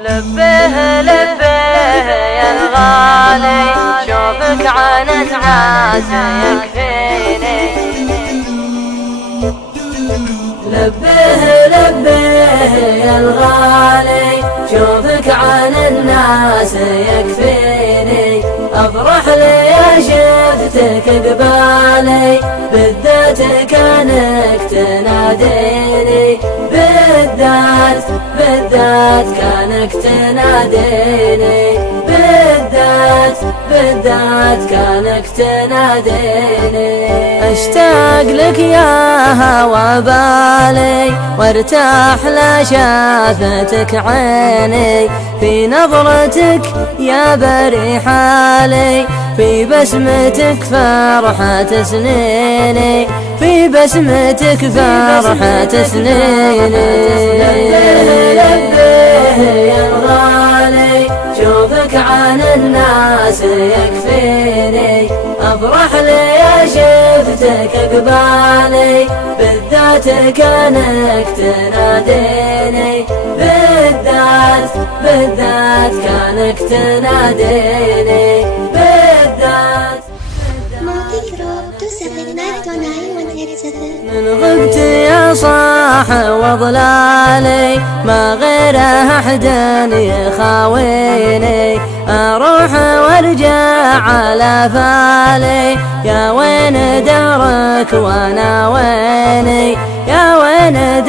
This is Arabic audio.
لبيه لبيه يا الغالي شوفك عن الناس يكفيني. لبيه لبيه يا الغالي شوفك عن الناس يكفيني. افرح لي شفتك قبالي بالذات كانك تناديني. بالذات كانك تناديني. بالذات كانك تناديني. اشتاق لك يا هوى بالي وارتاح لشافتك عيني. في نظرتك يا بري حالي في بسمتك فرحة سنيني. في بسمتك فرحة سنيني. لبيه يا الغالي شوفك عن الناس يكفيني. افرح لي شفتك قبالي بالذات كانك تناديني. بالذات كانك تناديني. من غبت يا صاح وضلالي ما غير أحد يخاويني. أروح وارجع على فالي يا وين درك وانا ويني. يا وين